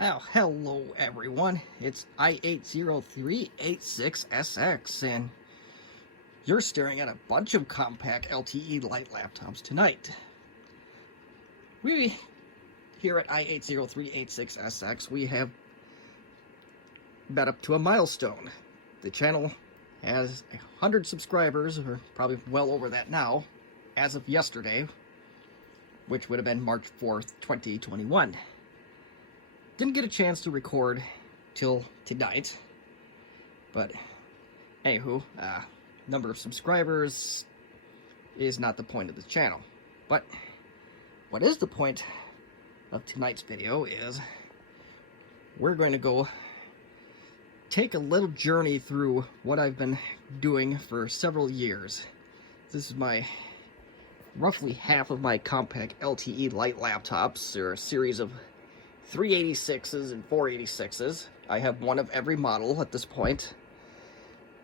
Oh, hello everyone, it's i80386SX, and you're staring at a bunch of Compaq LTE Lite laptops tonight. We, here at i80386SX, we have met up to a milestone. The channel has 100 subscribers, or probably well over that now, as of yesterday, which would have been March 4th, 2021. Didn't get a chance to record till tonight, but anywho, number of subscribers is not the point of the channel. But what is the point of tonight's video is we're going to go take a little journey through what I've been doing for several years. This is roughly half of my Compaq LTE Lite laptops. They're a series of 386s and 486s. I have one of every model at this point.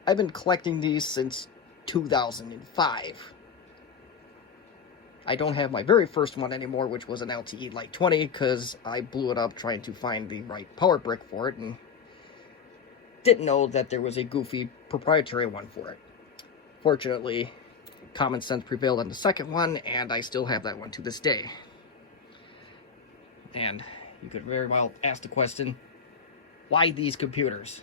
I've been collecting these since 2005. I don't have my very first one anymore, which was an LTE Lite 20, because I blew it up trying to find the right power brick for it, and didn't know that there was a goofy proprietary one for it. Fortunately, common sense prevailed on the second one, and I still have that one to this day. And you could very well ask the question, why these computers?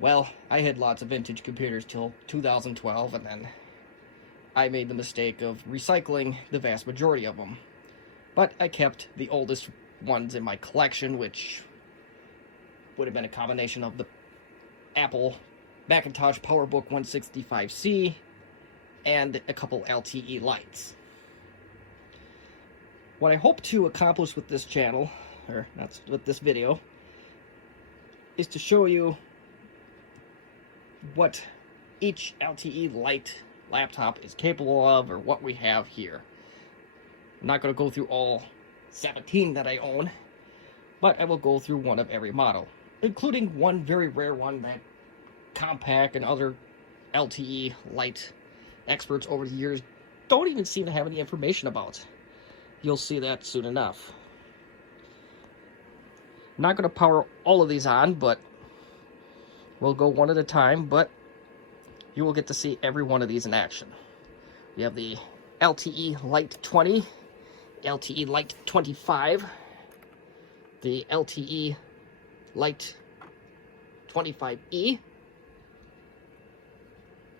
Well, I had lots of vintage computers till 2012, and then I made the mistake of recycling the vast majority of them. But I kept the oldest ones in my collection, which would have been a combination of the Apple Macintosh PowerBook 165C and a couple LTE Lites. What I hope to accomplish with this channel, or not with this video, is to show you what each LTE Lite laptop is capable of, or what we have here. I'm not going to go through all 17 that I own, but I will go through one of every model, including one very rare one that Compaq and other LTE Lite experts over the years don't even seem to have any information about. You'll see that soon enough. I'm not going to power all of these on, but we'll go one at a time, but you will get to see every one of these in action. We have the LTE Lite 20, LTE Lite 25, the LTE Lite 25E,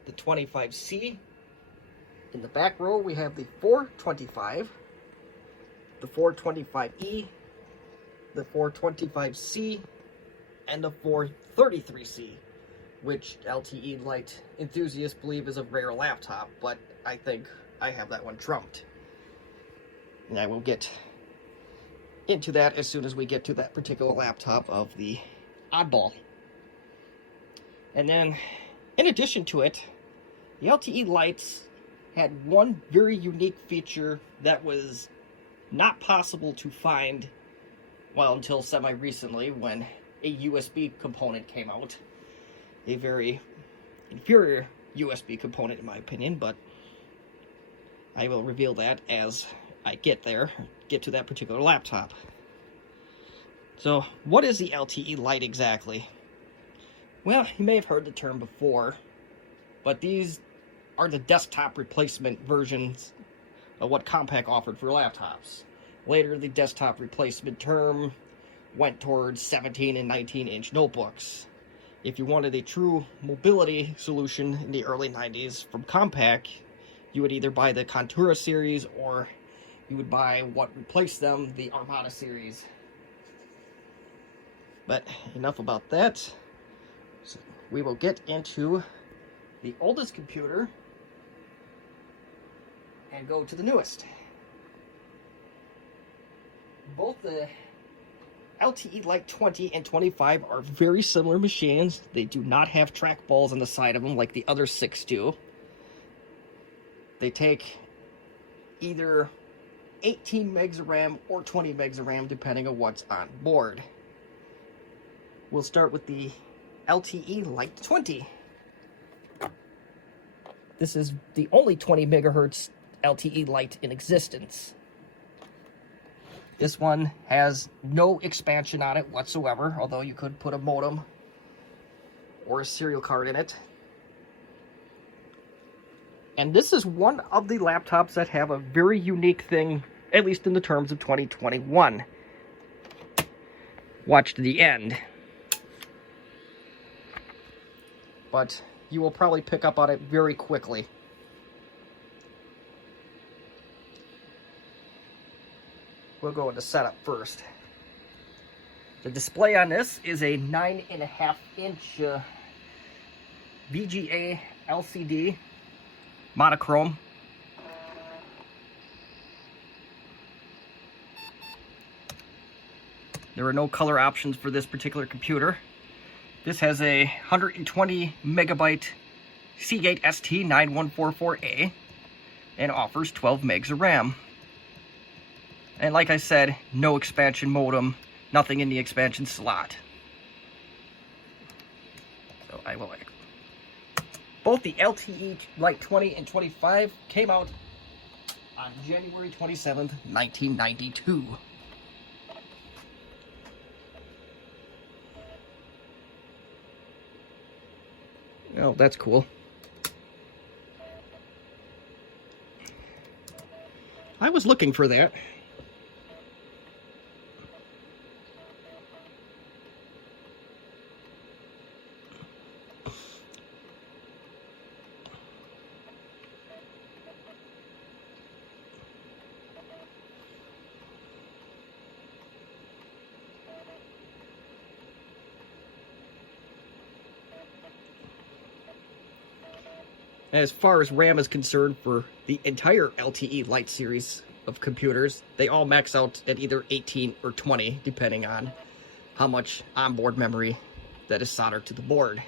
the 25C. In the back row, we have the 425, the 425E, the 425C, and the 433C, which LTE Lite enthusiasts believe is a rare laptop, but I think I have that one trumped. And I will get into that as soon as we get to that particular laptop of the oddball. And then, in addition to it, the LTE Lites had one very unique feature that was not possible to find, well, until semi-recently, when a USB component came out. A very inferior USB component, in my opinion, but I will reveal that as I get to that particular laptop. So, what is the LTE Lite exactly? Well, you may have heard the term before, but these are the desktop replacement versions of what Compaq offered for laptops. Later, the desktop replacement term went towards 17 and 19-inch notebooks. If you wanted a true mobility solution in the early 90s from Compaq, you would either buy the Contura series, or you would buy what replaced them, the Armada series. But enough about that. So we will get into the oldest computer and go to the newest. Both the LTE Lite 20 and 25 are very similar machines. They do not have trackballs on the side of them like the other 6 do. They take either 18 megs of RAM or 20 megs of RAM, depending on what's on board. We'll start with the LTE Lite 20. This is the only 20 megahertz LTE Lite in existence. This one has no expansion on it whatsoever, although you could put a modem or a serial card in it. And this is one of the laptops that have a very unique thing, at least in the terms of 2021. Watch to the end. But you will probably pick up on it very quickly. We'll go into setup first. The display on this is a 9.5-inch VGA LCD monochrome. There are no color options for this particular computer. This has a 120 megabyte Seagate ST9144A and offers 12 megs of RAM. And like I said, no expansion modem, nothing in the expansion slot. So I will. Both the LTE Lite 20 and 25 came out on January 27th, 1992. Oh, that's cool. I was looking for that. As far as RAM is concerned, for the entire LTE Lite series of computers, they all max out at either 18 or 20, depending on how much onboard memory that is soldered to the board.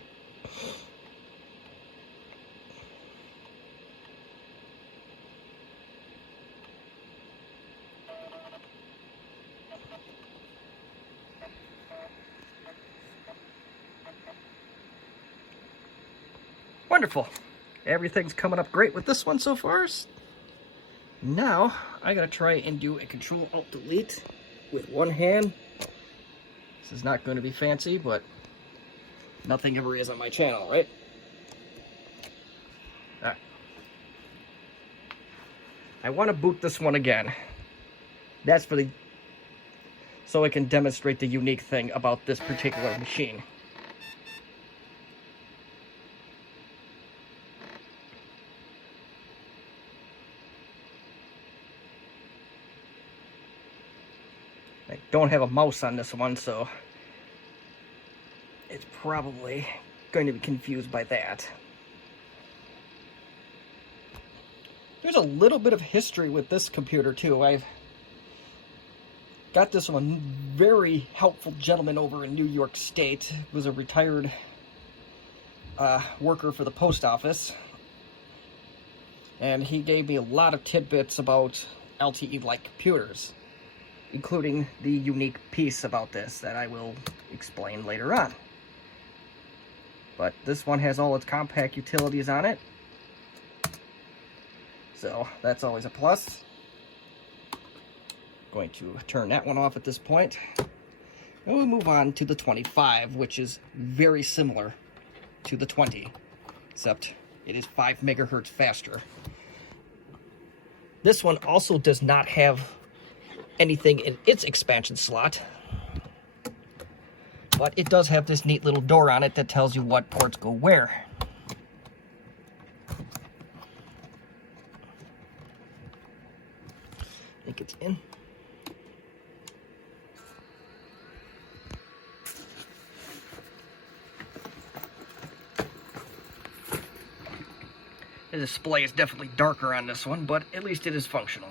Wonderful. Everything's coming up great with this one so far. Now, I gotta try and do a Control-Alt-Delete with one hand. This is not going to be fancy, but nothing ever is on my channel, right? Alright. I want to boot this one again. That's for the... so I can demonstrate the unique thing about this particular machine. I don't have a mouse on this one, so it's probably going to be confused by that. There's a little bit of history with this computer too. I've got this from a very helpful gentleman over in New York State. He was a retired worker for the post office, and he gave me a lot of tidbits about LTE Lite computers, including the unique piece about this that I will explain later on. But this one has all its Compaq utilities on it, so that's always a plus. Going to turn that one off at this point. And we'll move on to the 25, which is very similar to the 20, except it is 5 megahertz faster. This one also does not have anything in its expansion slot, but it does have this neat little door on it that tells you what ports go where. I think it's in. The display is definitely darker on this one, but at least it is functional.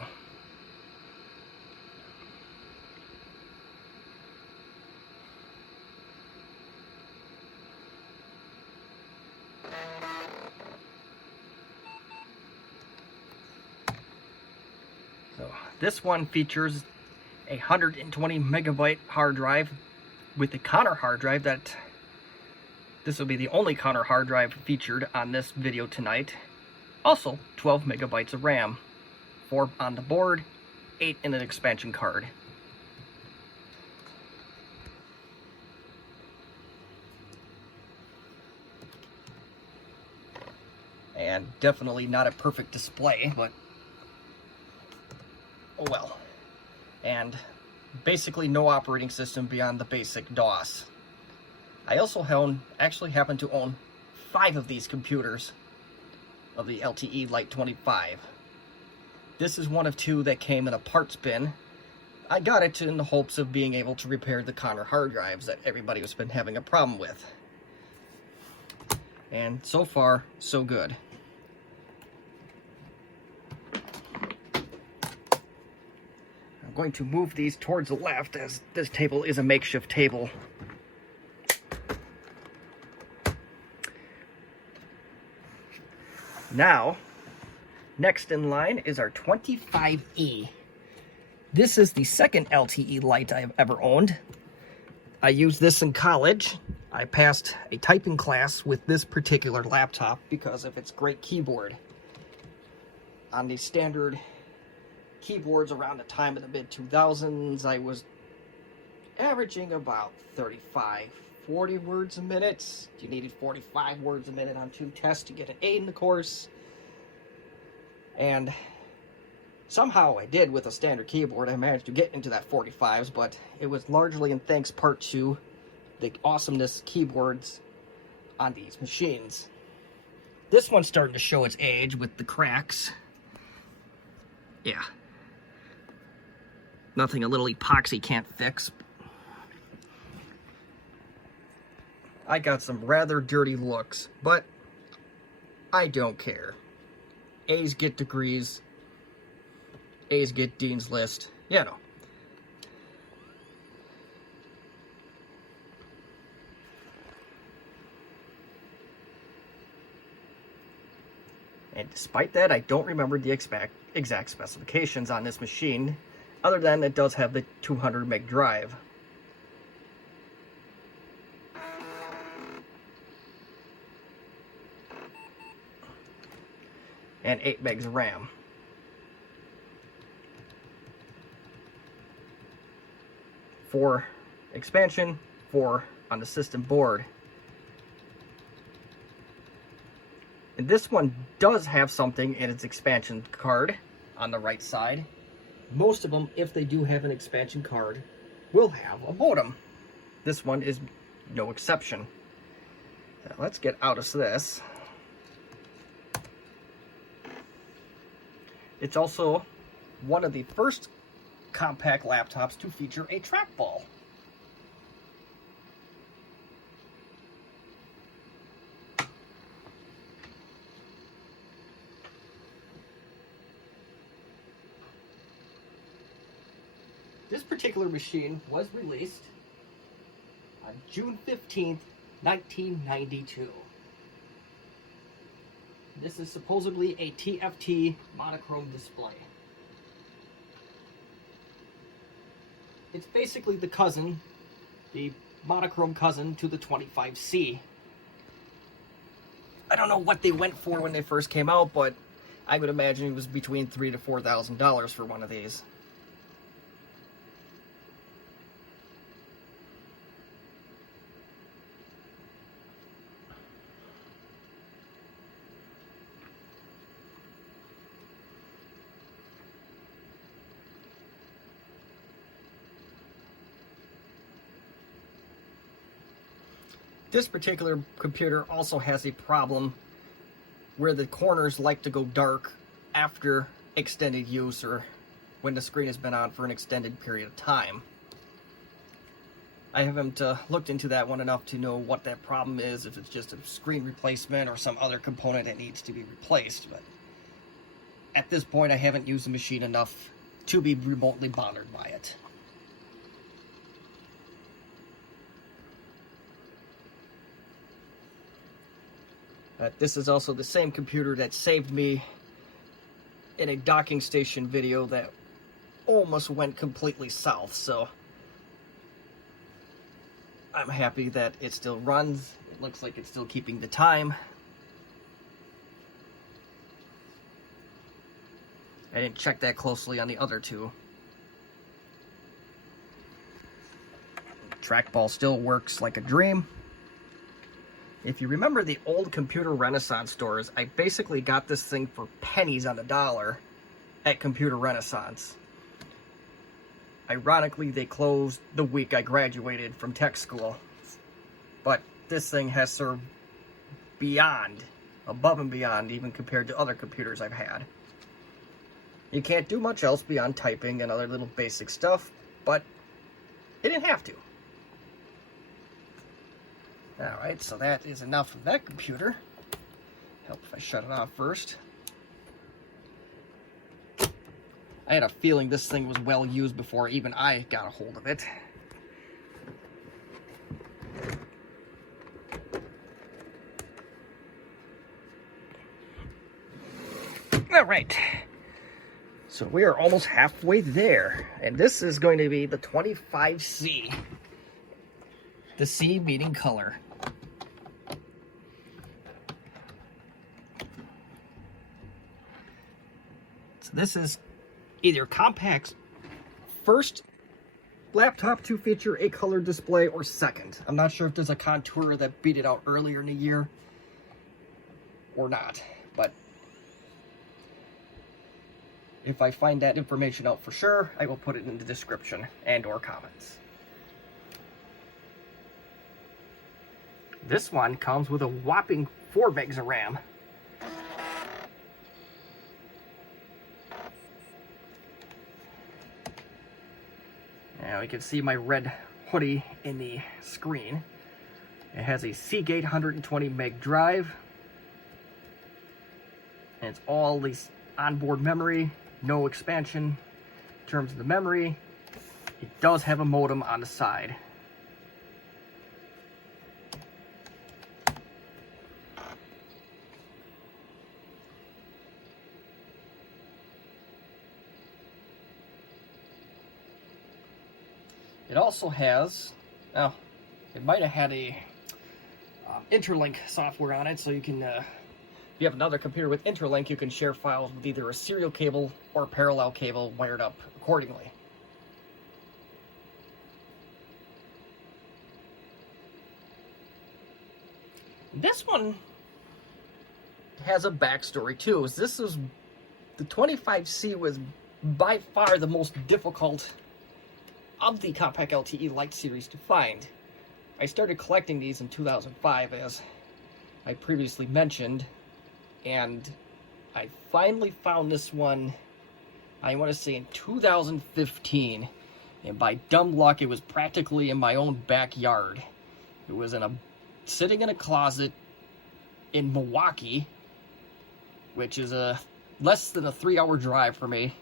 So this one features a 120 megabyte hard drive with the Connor hard drive. That this will be the only Connor hard drive featured on this video tonight. Also 12 megabytes of RAM, 4 on the board, 8 in an expansion card. and definitely not a perfect display, but oh well. And basically no operating system beyond the basic DOS. I also actually happen to own 5 of these computers of the LTE Lite 25. This is one of 2 that came in a parts bin. I got it in the hopes of being able to repair the counter hard drives that everybody has been having a problem with. And so far, so good. I'm going to move these towards the left, as this table is a makeshift table. Now, next in line is our 25E. This is the second LTE Lite I've ever owned. I used this in college. I passed a typing class with this particular laptop because of its great keyboard. On the standard keyboards around the time of the mid-2000s, I was averaging about 35, 40 words a minute. You needed 45 words a minute on 2 tests to get an A in the course. And somehow I did with a standard keyboard. I managed to get into that 45s, but it was largely in thanks part to the awesomeness keyboards on these machines. This one's starting to show its age with the cracks. Yeah. Nothing a little epoxy can't fix. I got some rather dirty looks, but I don't care. A's get degrees. A's get Dean's List, you know. And despite that, I don't remember the exact specifications on this machine, other than it does have the 200 meg drive. And 8 megs of RAM. For expansion, 4 on the system board. And this one does have something in its expansion card on the right side. Most of them, if they do have an expansion card, will have a modem. This one is no exception. Now, let's get out of this. It's also one of the first Compaq laptops to feature a trackball. This particular machine was released on June 15th, 1992. This is supposedly a TFT monochrome display. It's basically the cousin, the monochrome cousin to the 25C. I don't know what they went for when they first came out, but I would imagine it was between $3,000 to $4,000 for one of these. This particular computer also has a problem where the corners like to go dark after extended use or when the screen has been on for an extended period of time. I haven't looked into that one enough to know what that problem is, if it's just a screen replacement or some other component that needs to be replaced, but at this point I haven't used the machine enough to be remotely bothered by it. This is also the same computer that saved me in a docking station video that almost went completely south, so I'm happy that it still runs. It looks like it's still keeping the time. I didn't check that closely on the other two. Trackball still works like a dream. If you remember the old Computer Renaissance stores, I basically got this thing for pennies on the dollar at Computer Renaissance. Ironically, they closed the week I graduated from tech school. But this thing has served beyond, above and beyond, even compared to other computers I've had. You can't do much else beyond typing and other little basic stuff, but it didn't have to. Alright, so that is enough of that computer. Help if I shut it off first. I had a feeling this thing was well used before even I got a hold of it. Alright, so we are almost halfway there, and this is going to be the 25C. The C meaning color. So this is either Compaq's first laptop to feature a color display or second. I'm not sure if there's a Contour that beat it out earlier in the year or not, but if I find that information out for sure, I will put it in the description and or comments. This one comes with a whopping 4 megs of RAM. Now you can see my red hoodie in the screen. It has a Seagate 120 meg drive. And it's all these onboard memory, no expansion in terms of the memory. It does have a modem on the side. It also has, oh, it might have had a interlink software on it, so you can, if you have another computer with interlink, you can share files with either a serial cable or a parallel cable wired up accordingly. This one has a backstory too. This is, the 25C was by far the most difficult of the Compaq LTE Lite series to find. I started collecting these in 2005, as I previously mentioned, and I finally found this one, I want to say in 2015, and by dumb luck it was practically in my own backyard. It was sitting in a closet in Milwaukee, which is less than a 3-hour drive for me.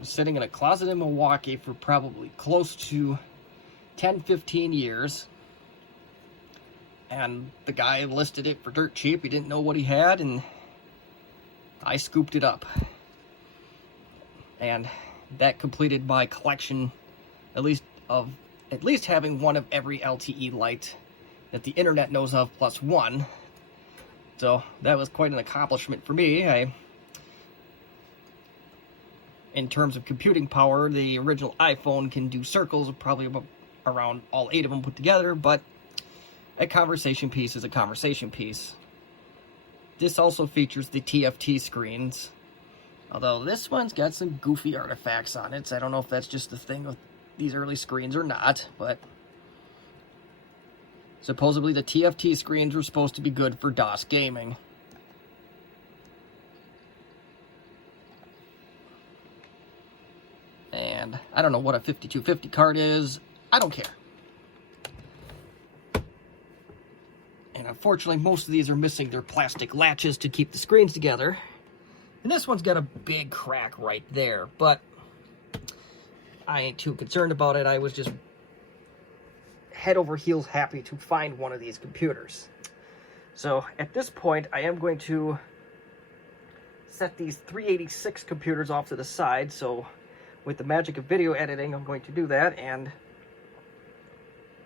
Sitting in a closet in Milwaukee for probably close to 10-15 years, and the guy listed it for dirt cheap. He didn't know what he had, and I scooped it up, and that completed my collection, at least having one of every LTE Lite that the internet knows of plus one. So that was quite an accomplishment for me. In terms of computing power, the original iPhone can do circles of probably about around all 8 of them put together, but a conversation piece is a conversation piece. This also features the TFT screens, although this one's got some goofy artifacts on it, so I don't know if that's just the thing with these early screens or not, but supposedly the TFT screens were supposed to be good for DOS gaming. And I don't know what a 5250 card is. I don't care. And unfortunately, most of these are missing their plastic latches to keep the screens together. And this one's got a big crack right there, but I ain't too concerned about it. I was just head over heels happy to find one of these computers. So at this point, I am going to set these 386 computers off to the side. So with the magic of video editing, I'm going to do that, and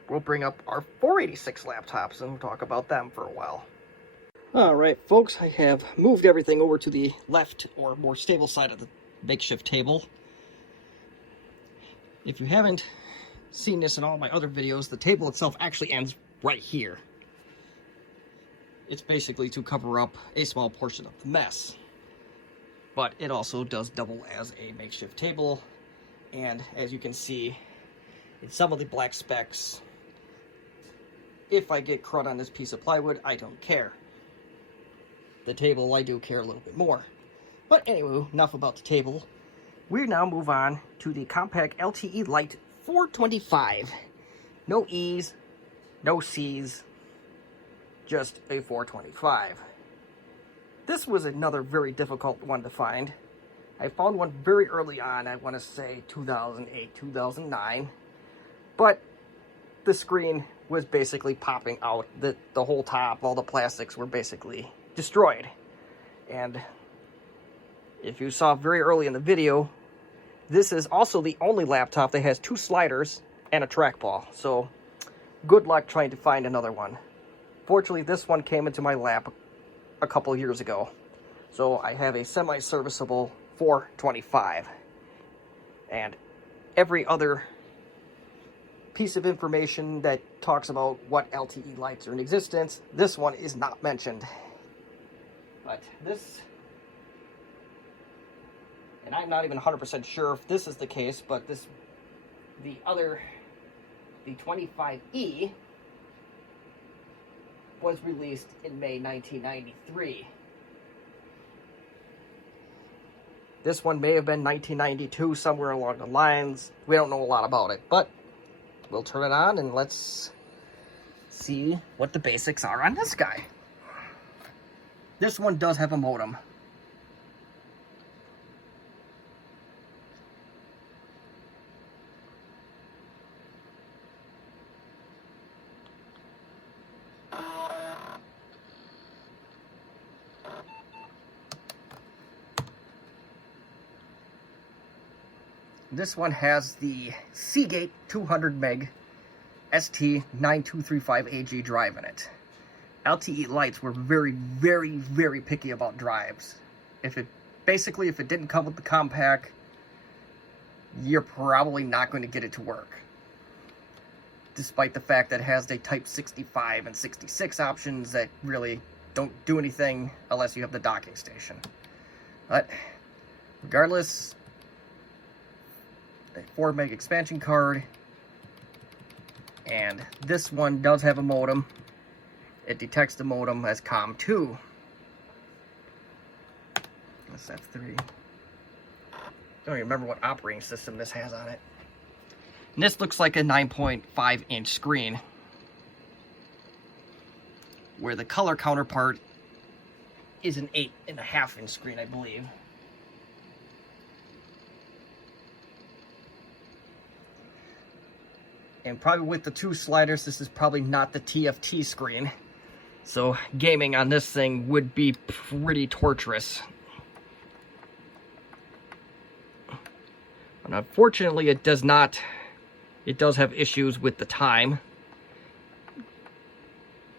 we'll bring up our 486 laptops and we'll talk about them for a while. Alright folks, I have moved everything over to the left or more stable side of the makeshift table. If you haven't seen this in all my other videos, the table itself actually ends right here. It's basically to cover up a small portion of the mess. But it also does double as a makeshift table. And as you can see, in some of the black specks, if I get crud on this piece of plywood, I don't care. The table, I do care a little bit more. But anyway, enough about the table. We now move on to the Compaq LTE Lite 425. No E's, no C's, just a 425. This was another very difficult one to find. I found one very early on, I want to say 2008, 2009. But the screen was basically popping out. The whole top, all the plastics were basically destroyed. And if you saw very early in the video, this is also the only laptop that has 2 sliders and a trackball. So good luck trying to find another one. Fortunately, this one came into my lap a couple years ago. So I have a semi-serviceable 425. And every other piece of information that talks about what LTE lights are in existence, this one is not mentioned. But this, and I'm not even 100% sure if this is the case, but this, the 25E was released in May 1993. This one may have been 1992, somewhere along the lines. We don't know a lot about it, but we'll turn it on and let's see what the basics are on this guy. This one does have a modem. This one has the Seagate 200 meg ST9235AG drive in it. LTE Lights were very, very, very picky about drives. If it didn't come with the Compaq, you're probably not going to get it to work. Despite the fact that it has the Type 65 and 66 options that really don't do anything unless you have the docking station. But regardless, a 4 meg expansion card, and this one does have a modem. It detects the modem as COM2. That's F3. Don't even remember what operating system this has on it. And this looks like a 9.5 inch screen, where the color counterpart is an 8.5 inch screen, I believe. And probably with the 2 sliders, this is probably not the TFT screen. So gaming on this thing would be pretty torturous. And unfortunately, it does not. It does have issues with the time.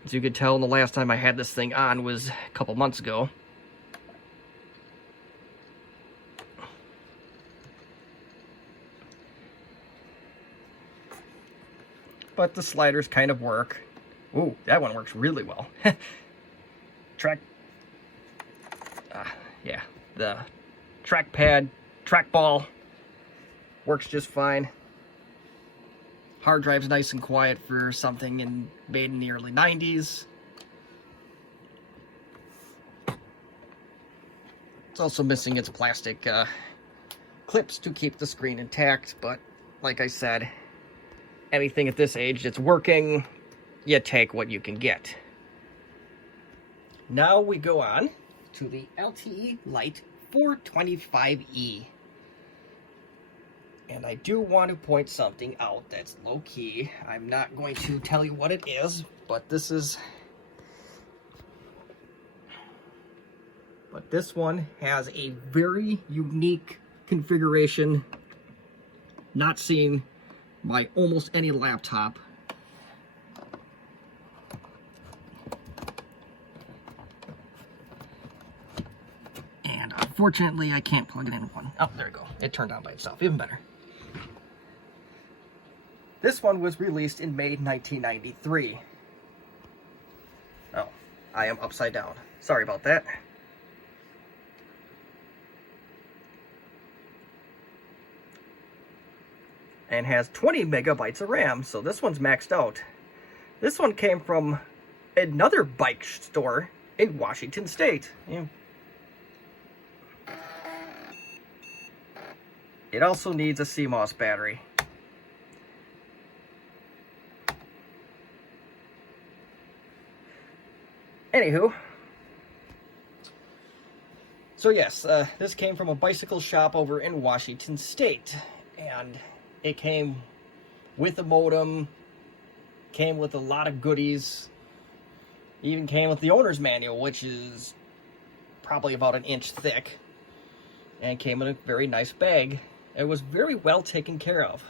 As you can tell, the last time I had this thing on was a couple months ago. But the sliders kind of work. Ooh, that one works really well. Yeah, the trackpad, trackball works just fine. Hard drive's nice and quiet for something made in the early 90s. It's also missing its plastic clips to keep the screen intact, but like I said, anything at this age that's working, you take what you can get. Now we go on to the LTE Lite 425E. And I do want to point something out that's low-key. I'm not going to tell you what it is, but this one has a very unique configuration not seen by almost any laptop. And unfortunately, I can't plug it in one. Oh, there we go. It turned on by itself. Even better. This one was released in May 1993. Oh, I am upside down. Sorry about that. And has 20 megabytes of RAM, so this one's maxed out. This one came from another bike store in Washington State. Yeah. It also needs a CMOS battery. Anywho, so yes, this came from a bicycle shop over in Washington State, and it came with a modem, came with a lot of goodies, even came with the owner's manual, which is probably about an inch thick, and came in a very nice bag. It was very well taken care of.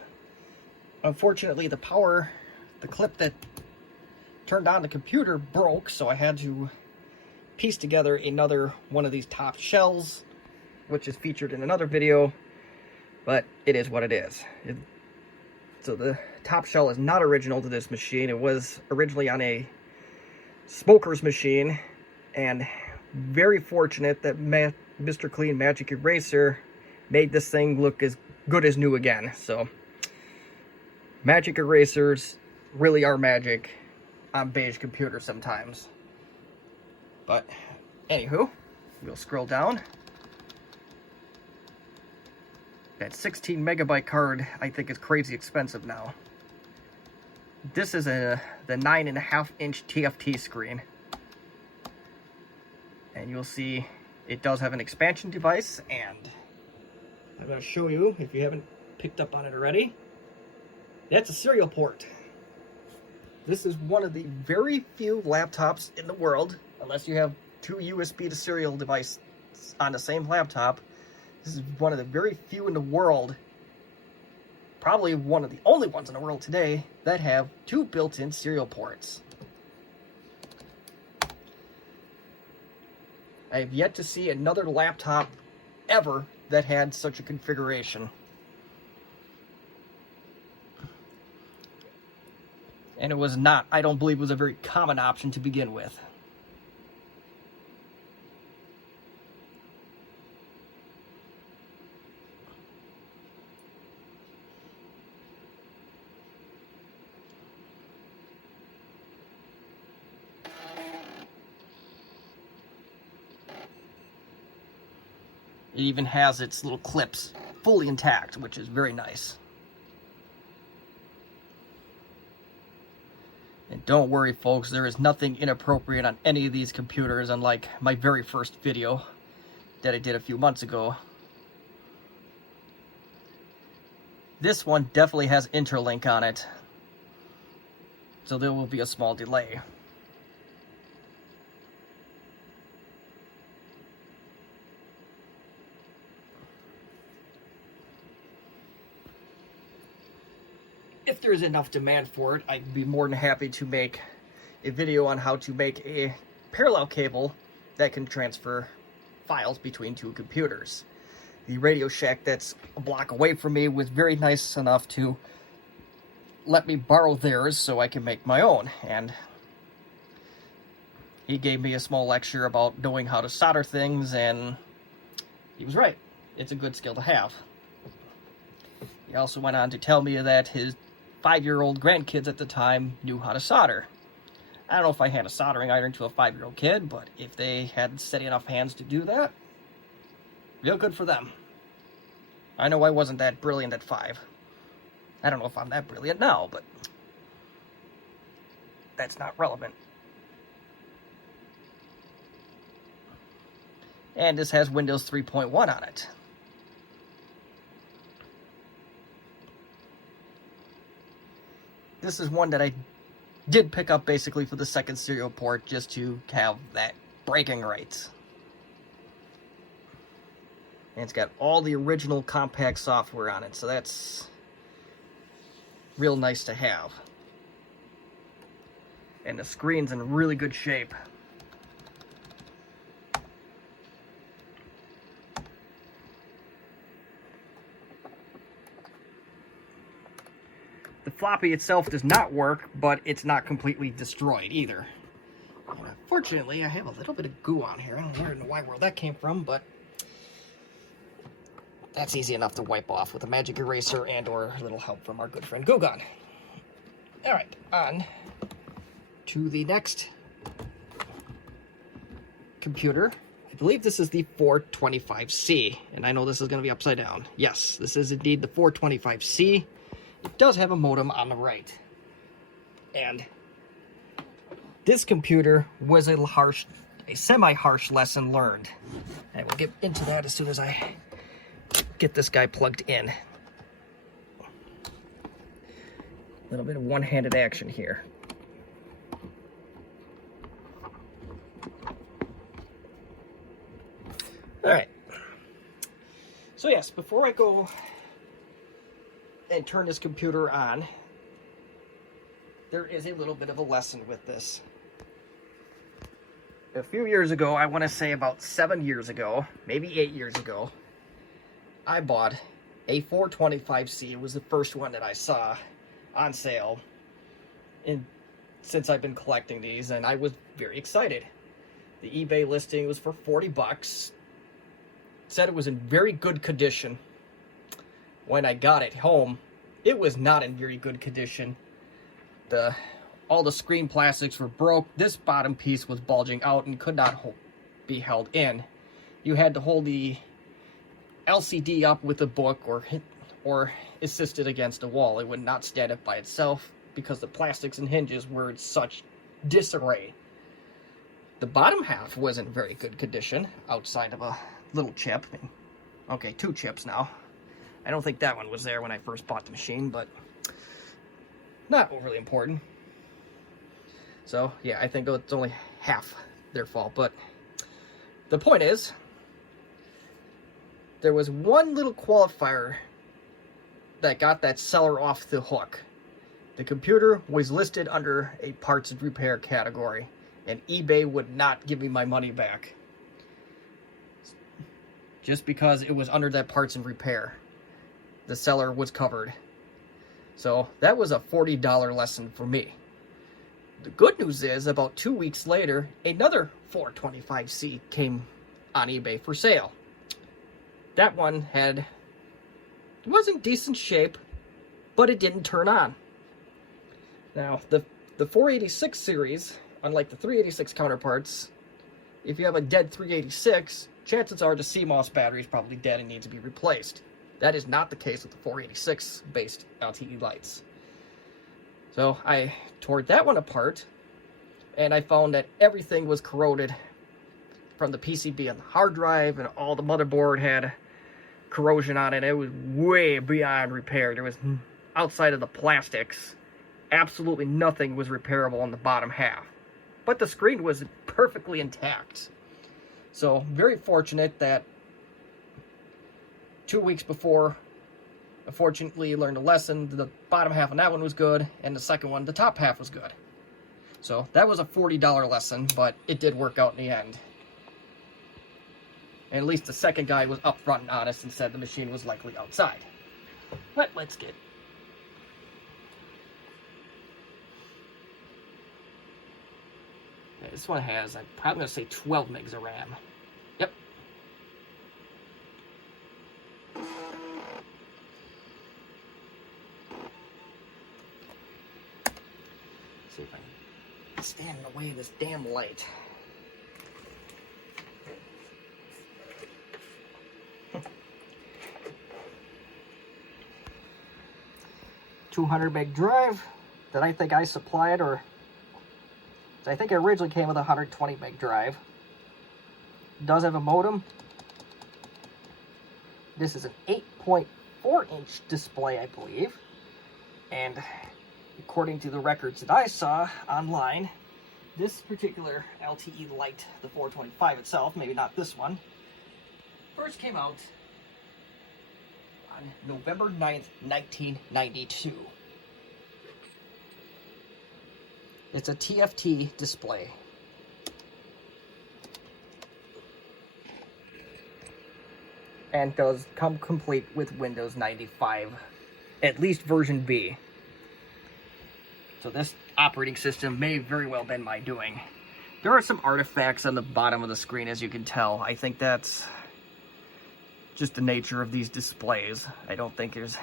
Unfortunately, the clip that turned on the computer broke, so I had to piece together another one of these top shells, which is featured in another video, but it is what it is. So the top shell is not original to this machine. It was originally on a smoker's machine, and very fortunate that Mr. Clean Magic Eraser made this thing look as good as new again. So magic erasers really are magic on beige computers sometimes. But anywho, we'll scroll down. That 16 megabyte card I think is crazy expensive now. This is the 9.5 inch TFT screen. And you'll see it does have an expansion device, and I'm going to show you, if you haven't picked up on it already, that's a serial port. This is one of the very few laptops in the world, unless you have two USB to serial devices on the same laptop. This is one of the very few in the world, probably one of the only ones in the world today, that have two built-in serial ports. I have yet to see another laptop ever that had such a configuration. And it was not, I don't believe it was a very common option to begin with. It even has its little clips fully intact, which is very nice. And don't worry, folks, there is nothing inappropriate on any of these computers, unlike my very first video that I did a few months ago. This one definitely has interlink on it, so there will be a small delay. If there's enough demand for it, I'd be more than happy to make a video on how to make a parallel cable that can transfer files between two computers. The Radio Shack that's a block away from me was very nice enough to let me borrow theirs so I can make my own, and he gave me a small lecture about knowing how to solder things, and he was right. It's a good skill to have. He also went on to tell me that his 5-year-old grandkids at the time knew how to solder. I don't know if I had a soldering iron to a 5-year-old kid, but if they had steady enough hands to do that, real good for them. I know I wasn't that brilliant at 5. I don't know if I'm that brilliant now, but that's not relevant. And this has Windows 3.1 on it. This is one that I did pick up basically for the second serial port, just to have that bragging rights. And it's got all the original Compaq software on it, so that's real nice to have. And the screen's in really good shape. The floppy itself does not work, but it's not completely destroyed either. Unfortunately, I have a little bit of goo on here. I don't know where that came from, but that's easy enough to wipe off with a magic eraser and or a little help from our good friend Goo Gone. All right, on to the next computer. I believe this is the 425C, and I know this is going to be upside down. Yes, this is indeed the 425C. It does have a modem on the right. And this computer was a semi-harsh lesson learned. And we'll get into that as soon as I get this guy plugged in. A little bit of one-handed action here. All right. So yes, before I go and turn this computer on, there is a little bit of a lesson with this. A few years ago, I want to say about 7 years ago, maybe 8 years ago, I bought a 425C. It was the first one that I saw on sale, and since I've been collecting these, and I was very excited. The eBay listing was for 40 bucks. Said it was in very good condition. When I got it home, it was not in very good condition. All the screen plastics were broke. This bottom piece was bulging out and could not be held in. You had to hold the LCD up with a book or assist it against a wall. It would not stand up by itself because the plastics and hinges were in such disarray. The bottom half was in very good condition outside of a little chip. Okay, 2 chips now. I don't think that one was there when I first bought the machine, but not overly important. So yeah, I think it's only half their fault. But the point is, there was one little qualifier that got that seller off the hook. The computer was listed under a parts and repair category, and eBay would not give me my money back. Just because it was under that parts and repair. The seller was covered. So that was a $40 lesson for me. The good news is, about 2 weeks later, another 425C came on eBay for sale. That one was in decent shape, but it didn't turn on. Now, the 486 series, unlike the 386 counterparts, if you have a dead 386, chances are the CMOS battery is probably dead and needs to be replaced. That is not the case with the 486 based LTE lights. So I tore that one apart, and I found that everything was corroded from the PCB on the hard drive, and all the motherboard had corrosion on it. It was way beyond repair. There was, outside of the plastics, absolutely nothing was repairable on the bottom half. But the screen was perfectly intact. So very fortunate that 2 weeks before, unfortunately, learned a lesson. The bottom half on that one was good, and the second one, the top half, was good. So that was a $40 lesson, but it did work out in the end. And at least the second guy was upfront and honest and said the machine was likely outside. But let's get... Yeah, this one has, I'm probably going to say 12 megs of RAM. Yep. See if I can stand in the way of this damn light. $200 meg drive that I think I supplied, or I think it originally came with a 120 meg drive. It does have a modem. This is an 8.4-inch display, I believe. And according to the records that I saw online, this particular LTE Lite, the 425 itself, maybe not this one, first came out on November 9th, 1992. It's a TFT display. And does come complete with Windows 95, at least version B. So this operating system may very well been my doing. There are some artifacts on the bottom of the screen, as you can tell. I think that's just the nature of these displays. I don't think there's...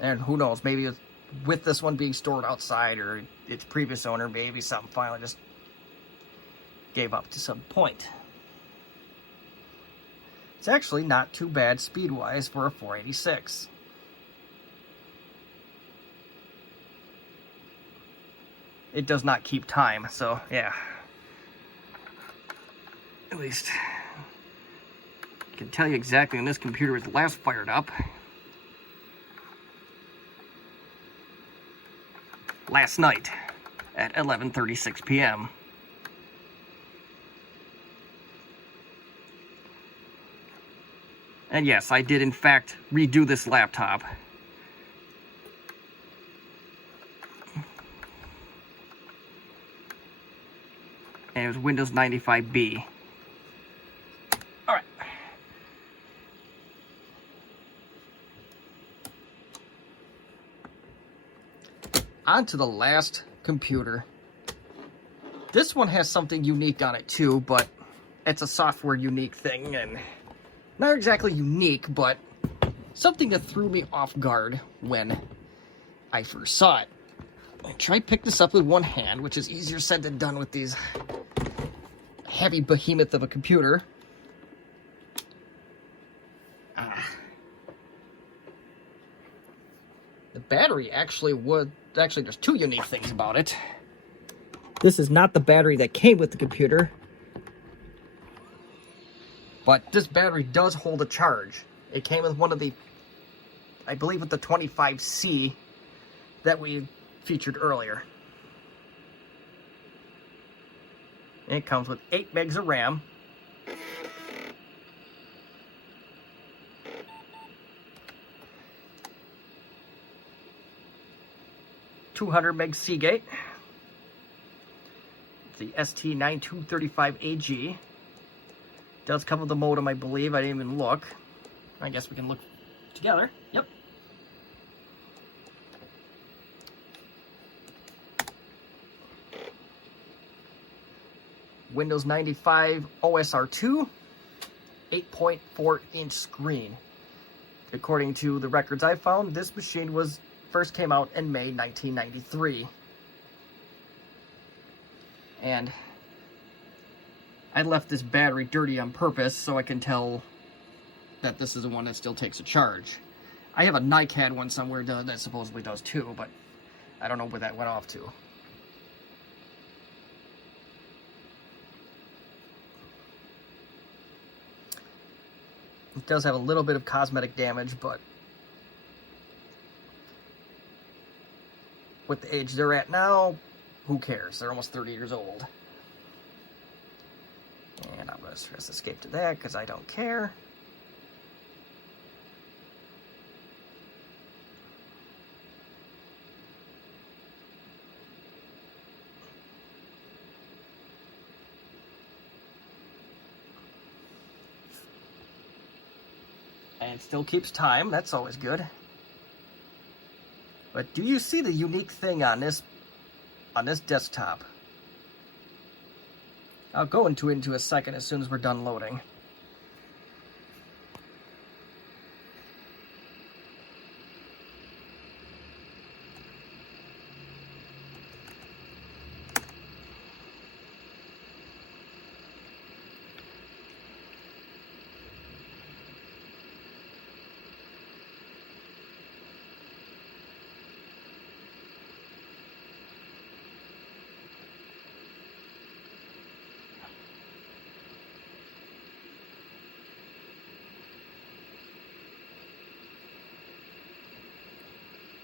And who knows, maybe it's with this one being stored outside, or its previous owner, maybe something finally just gave up to some point. It's actually not too bad speed-wise for a 486. It does not keep time, so yeah. At least I can tell you exactly when this computer was last fired up. Last night at 11:36 p.m. And yes, I did in fact redo this laptop. And it was Windows 95B. Alright. On to the last computer. This one has something unique on it too, but it's a software unique thing, and not exactly unique, but something that threw me off guard when I first saw it. I tried to pick this up with one hand, which is easier said than done with these heavy behemoth of a computer. The battery actually there's two unique things about it. This is not the battery that came with the computer, but this battery does hold a charge. It came with one of the, I believe with the 25C that we featured earlier. And it comes with 8 megs of RAM. .200 meg Seagate. The ST9235AG. Does come with a modem, I believe. I didn't even look. I guess we can look together. Yep. Windows 95 OSR2, 8.4-inch screen. According to the records I found, this machine first came out in May 1993. And I left this battery dirty on purpose so I can tell that this is the one that still takes a charge. I have a NiCad one somewhere that supposedly does too, but I don't know where that went off to. It does have a little bit of cosmetic damage, but with the age they're at now, who cares? They're almost 30 years old. And I'm going to press escape to that because I don't care. And it still keeps time. That's always good. But do you see the unique thing on this desktop? I'll go into a second as soon as we're done loading.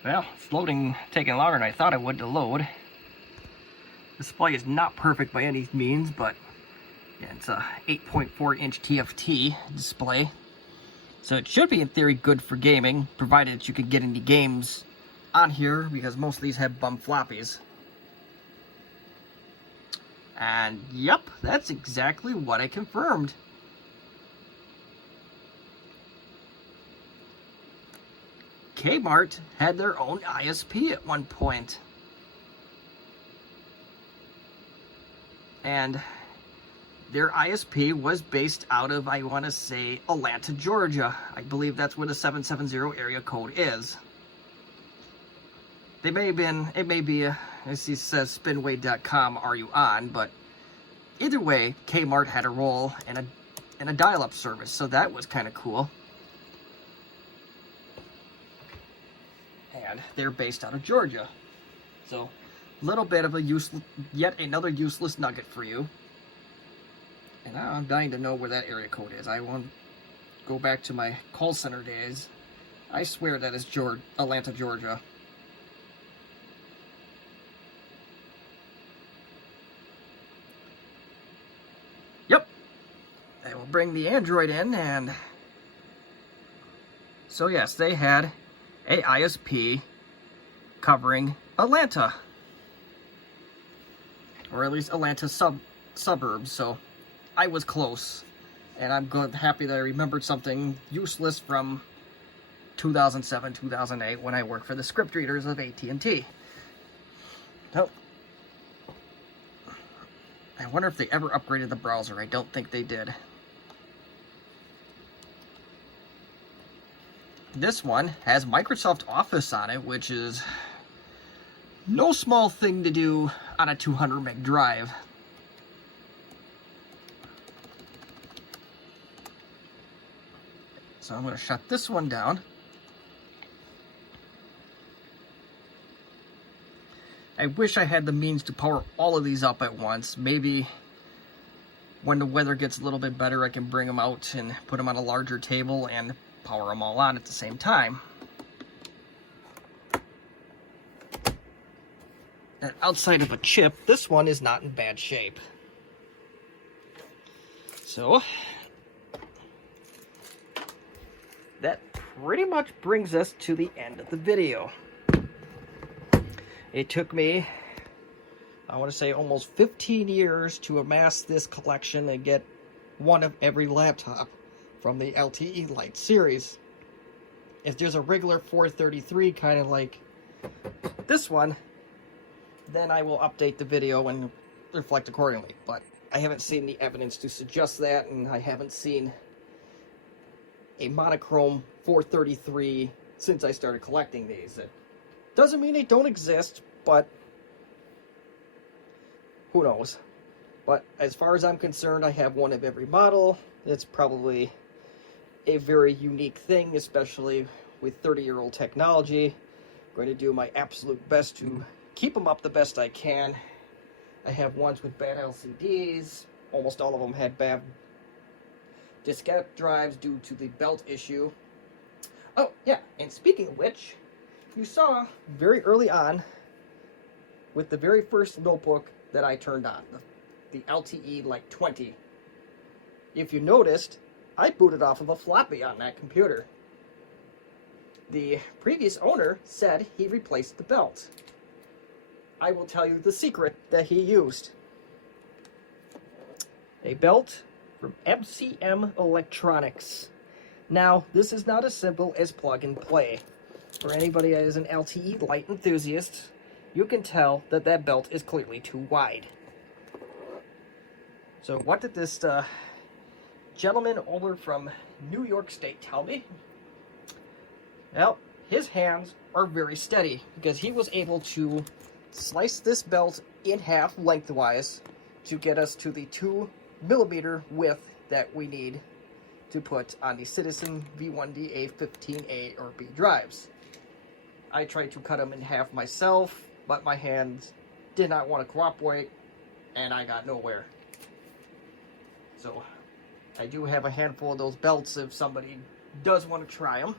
Well, it's loading, taking longer than I thought it would to load. Display is not perfect by any means, but yeah, it's a 8.4-inch TFT display. So it should be, in theory, good for gaming, provided that you can get any games on here, because most of these have bum floppies. And yep, that's exactly what I confirmed. Kmart had their own ISP at one point. And their ISP was based out of, I want to say, Atlanta, Georgia. I believe that's where the 770 area code is. They may have been, it may be, as he says, spinway.com, are you on? But either way, Kmart had a role in a dial-up service, so that was kind of cool. And they're based out of Georgia. So, a little bit of a yet another useless nugget for you. And I'm dying to know where that area code is. I want to go back to my call center days. I swear that is Atlanta, Georgia. Yep. I will bring the Android in, and so yes, they had a ISP covering Atlanta, or at least Atlanta suburbs. So I was close, and I'm good, happy that I remembered something useless from 2007, 2008 when I worked for the script readers of AT&T. Nope. I wonder if they ever upgraded the browser. I don't think they did. This one has Microsoft Office on it, which is no small thing to do on a 200 meg drive. So I'm going to shut this one down. I wish I had the means to power all of these up at once. Maybe when the weather gets a little bit better, I can bring them out and put them on a larger table and power them all on at the same time. And outside of a chip, this one is not in bad shape. So that pretty much brings us to the end of the video. It took me, I want to say, almost 15 years to amass this collection and get one of every laptop from the LTE Lite series. If there's a regular 433 kind of like this one, then I will update the video and reflect accordingly. But I haven't seen the evidence to suggest that, and I haven't seen a monochrome 433 since I started collecting these. It doesn't mean they don't exist, but who knows. But as far as I'm concerned, I have one of every model. It's probably a very unique thing, especially with 30-year-old technology. I'm going to do my absolute best to keep them up the best I can. I have ones with bad LCDs. Almost all of them had bad diskette drives due to the belt issue. Oh, yeah, and speaking of which, you saw very early on with the very first notebook that I turned on, the LTE Lite 20. If you noticed, I booted off of a floppy on that computer. The previous owner said he replaced the belt. I will tell you the secret that he used. A belt from MCM Electronics. Now, this is not as simple as plug and play. For anybody that is an LTE Lite enthusiast, you can tell that that belt is clearly too wide. So what did this gentleman over from New York State tell me? Well, his hands are very steady because he was able to slice this belt in half lengthwise to get us to the 2mm width that we need to put on the Citizen V1DA 15A or B drives. I tried to cut them in half myself, but my hands did not want to cooperate, and I got nowhere. So I do have a handful of those belts if somebody does want to try them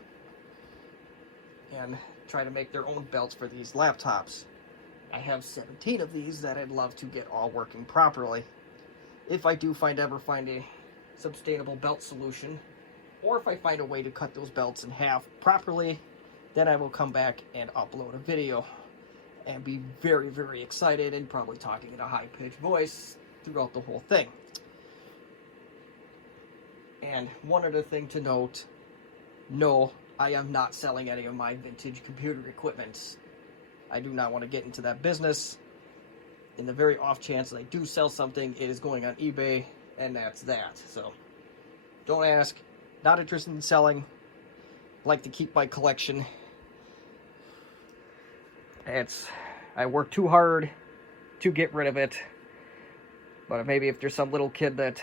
and try to make their own belts for these laptops. I have 17 of these that I'd love to get all working properly. If I do ever find a sustainable belt solution, or if I find a way to cut those belts in half properly, then I will come back and upload a video and be very, very excited and probably talking in a high-pitched voice throughout the whole thing. And one other thing to note, no, I am not selling any of my vintage computer equipment. I do not want to get into that business. in the very off chance that I do sell something, it is going on eBay, and that's that. So don't ask. Not interested in selling. Like to keep my collection. I work too hard to get rid of it. But maybe if there's some little kid that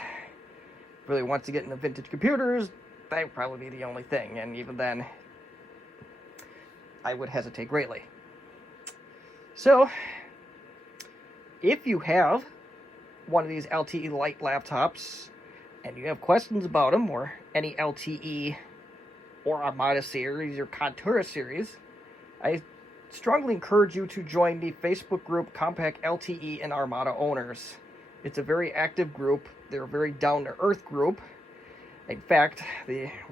really wants to get into vintage computers, that would probably be the only thing. And even then, I would hesitate greatly. So, if you have one of these LTE Lite laptops, and you have questions about them, or any LTE or Armada series or Contura series, I strongly encourage you to join the Facebook group Compaq LTE and Armada Owners. It's a very active group. They're a very down-to-earth group. In fact,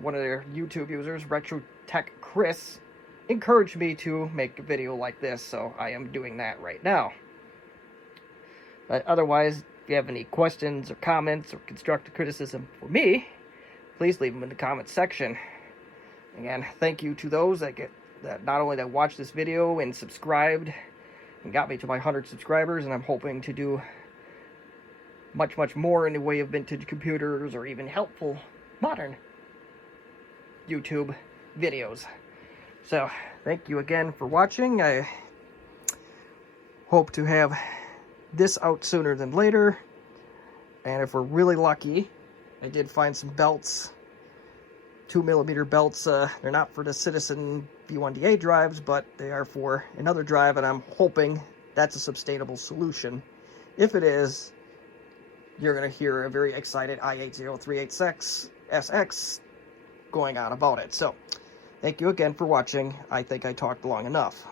one of their YouTube users, Retro Tech Chris, encouraged me to make a video like this, so I am doing that right now. But otherwise, if you have any questions or comments or constructive criticism for me, please leave them in the comments section. Again, thank you to those that not only that watched this video and subscribed and got me to my 100 subscribers, and I'm hoping to do much, much more in the way of vintage computers or even helpful modern YouTube videos. So, thank you again for watching. I hope to have this out sooner than later. And if we're really lucky, I did find some belts, 2mm belts. They're not for the Citizen V1DA drives, but they are for another drive, and I'm hoping that's a sustainable solution. If it is, you're going to hear a very excited i8038SX going on about it. So, thank you again for watching. I think I talked long enough.